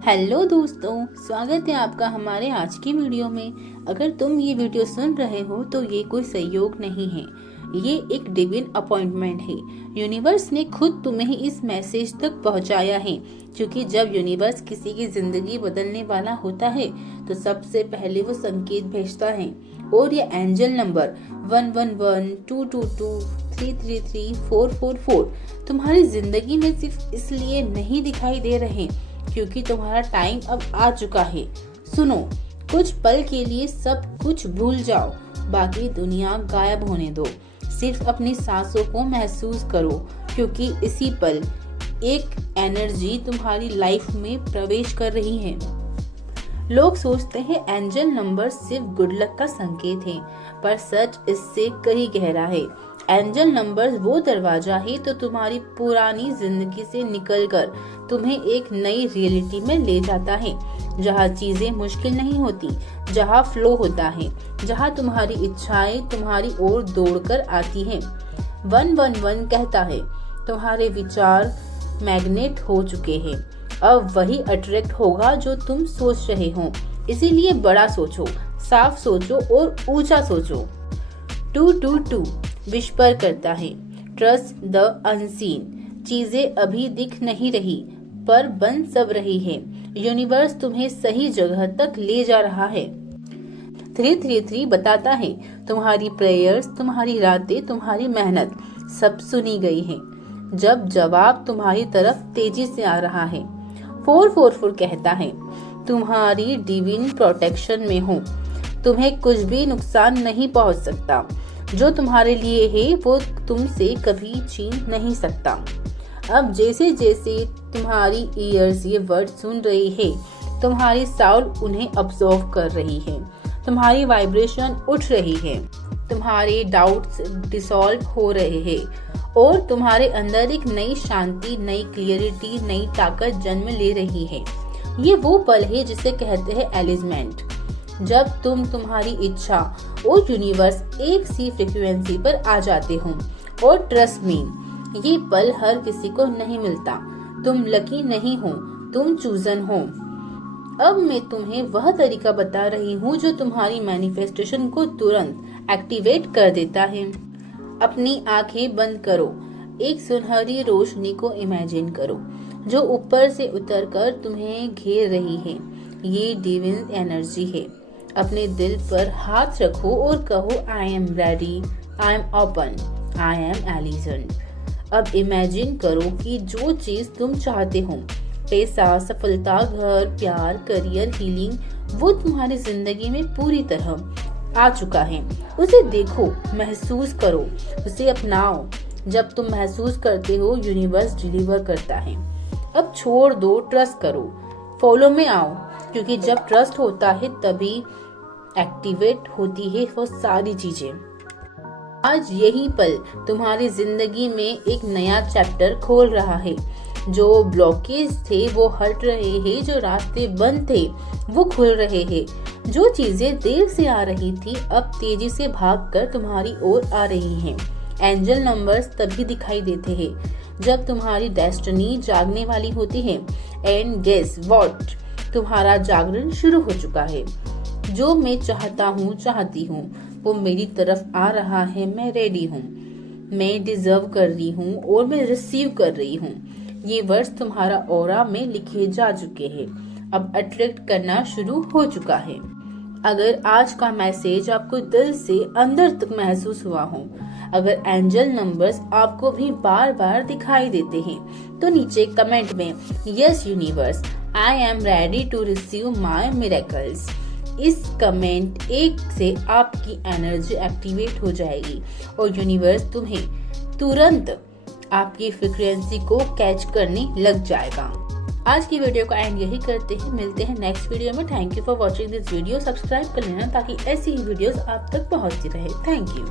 Hello दोस्तों, स्वागत है आपका हमारे आज की वीडियो में। अगर तुम ये वीडियो सुन रहे हो तो ये कोई संयोग नहीं है, ये एक डिवाइन अपॉइंटमेंट है। यूनिवर्स ने खुद तुम्हें इस मैसेज तक पहुंचाया है, क्योंकि जब यूनिवर्स किसी की जिंदगी बदलने वाला होता है तो सबसे पहले वो संकेत भेजता है। और ये एंजल नंबर 111 222 333 444 तुम्हारी जिंदगी में सिर्फ इसलिए नहीं दिखाई दे रहे क्योंकि तुम्हारा टाइम अब आ चुका है। सुनो, कुछ पल के लिए सब कुछ भूल जाओ, बाकी दुनिया गायब होने दो। सिर्फ अपनी सांसों को महसूस करो, क्योंकि इसी पल एक एनर्जी तुम्हारी लाइफ में प्रवेश कर रही है। लोग सोचते हैं एंजल नंबर सिर्फ गुड लक का संकेत है, पर सच इससे कहीं गहरा है। एंजल नंबर वो दरवाजा है तो तुम्हारी पुरानी जिंदगी से निकलकर तुम्हें एक नई रियलिटी में ले जाता है, जहाँ चीजें मुश्किल नहीं होती, जहाँ फ्लो होता है, जहाँ तुम्हारी इच्छाएं तुम्हारी ओर दौड़कर आती हैं। 111 कहता है तुम्हारे विचार मैग्नेट हो चुके हैं, अब वही अट्रैक्ट होगा जो तुम सोच रहे हो। इसीलिए बड़ा सोचो, साफ सोचो और ऊंचा सोचो। 222 विस्पर करता है ट्रस्ट द अनसीन। चीजें अभी दिख नहीं रही पर बन सब रही है। यूनिवर्स तुम्हें सही जगह तक ले जा रहा है। 333 बताता है तुम्हारी प्रेयर्स, तुम्हारी रातें, तुम्हारी मेहनत सब सुनी गई है। जब जवाब तुम्हारी तरफ तेजी से आ रहा है। 444 कहता है तुम्हारी डिवाइन प्रोटेक्शन में हो, तुम्हें कुछ भी नुकसान नहीं पहुंच सकता। जो तुम्हारे लिए है वो तुमसे कभी छीन नहीं सकता। अब जैसे जैसे तुम्हारी ईयर्स ये वर्ड सुन रही है, तुम्हारी साउल उन्हें अब्सॉर्व कर रही है, तुम्हारी वाइब्रेशन उठ रही है, तुम्हारे डाउट्स डिसॉल्व हो रहे हैं और तुम्हारे अंदर एक नई शांति, नई क्लियरिटी, नई ताकत जन्म ले रही है। ये वो पल है जिसे कहते हैं एलिजमेंट, जब तुम तुम्हारी इच्छा और यूनिवर्स एक सी फ्रीक्वेंसी पर आ जाते हो। और ट्रस्ट मी, ये पल हर किसी को नहीं मिलता। तुम लकी नहीं हो, तुम चूजन हो। अब मैं तुम्हें वह तरीका बता रही हूँ जो तुम्हारी मैनिफेस्टेशन को तुरंत एक्टिवेट कर देता है। अपनी आंखें बंद करो, एक सुनहरी रोशनी को इमेजिन करो जो ऊपर से उतरकर तुम्हें घेर रही है। ये डिवाइन एनर्जी है। अपने दिल पर हाथ रखो और कहो आई am ready, I am open, I am एलिजेंट। अब इमेजिन करो कि जो चीज तुम चाहते हो, पैसा, सफलता, घर, प्यार, करियर, हीलिंग, वो तुम्हारी जिंदगी में पूरी तरह आ चुका है। उसे देखो, महसूस करो, उसे अपनाओ। जब तुम महसूस करते हो, यूनिवर्स डिलीवर करता है। अब छोड़ दो, ट्रस्ट करो, फॉलो में आओ, क्योंकि जब ट्रस्ट होता है तभी एक्टिवेट होती है वो सारी चीजें। आज यही पल तुम्हारी जिंदगी में एक नया चैप्टर खोल रहा है। जो ब्लॉकेज थे वो हट रहे हैं, जो रास्ते बंद थे वो खुल रहे हैं, जो चीजें देर से आ रही थी अब तेजी से भागकर तुम्हारी ओर आ रही हैं। एंजल नंबर्स तभी दिखाई देते हैं जब तुम्हारी डेस्टिनी जागने वाली होती है। एंड गेस व्हाट, तुम्हारा जागरण शुरू हो चुका है। जो मैं चाहती हूँ वो मेरी तरफ आ रहा है। मैं रेडी हूँ, मैं डिजर्व कर रही हूँ और मैं रिसीव कर रही हूँ। ये वर्ड्स तुम्हारा ऑरा में लिखे जा चुके हैं, अब अट्रैक्ट करना शुरू हो चुका है। अगर आज का मैसेज आपको दिल से अंदर तक महसूस हुआ हो, अगर एंजल नंबर्स आपको भी बार बार दिखाई देते हैं, तो नीचे कमेंट में yes universe, I am ready to receive my miracles. इस कमेंट एक से आपकी एनर्जी एक्टिवेट हो जाएगी और यूनिवर्स तुम्हें तुरंत आपकी फ्रीक्वेंसी को कैच करने लग जाएगा। आज की वीडियो का एंड यही करते हैं, मिलते हैं नेक्स्ट वीडियो में। Thank you for watching this video. Subscribe कर लेना ताकि ऐसी ही वीडियोस आप तक पहुंचती रहे। Thank you.